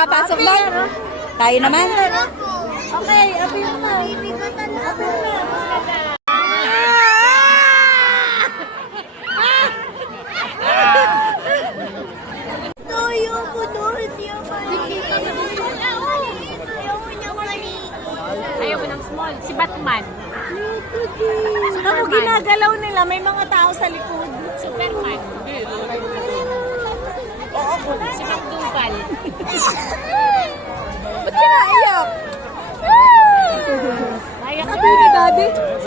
papasok doon? Tayo naman. Okay, abiyang na. Ayaw mo ng small. Si Batman. Ako ginagalaw nila, may mga tao sa likod. Superman. Si McDougal. Ba't ka naiyak? Naiyak Sabi ni Daddy.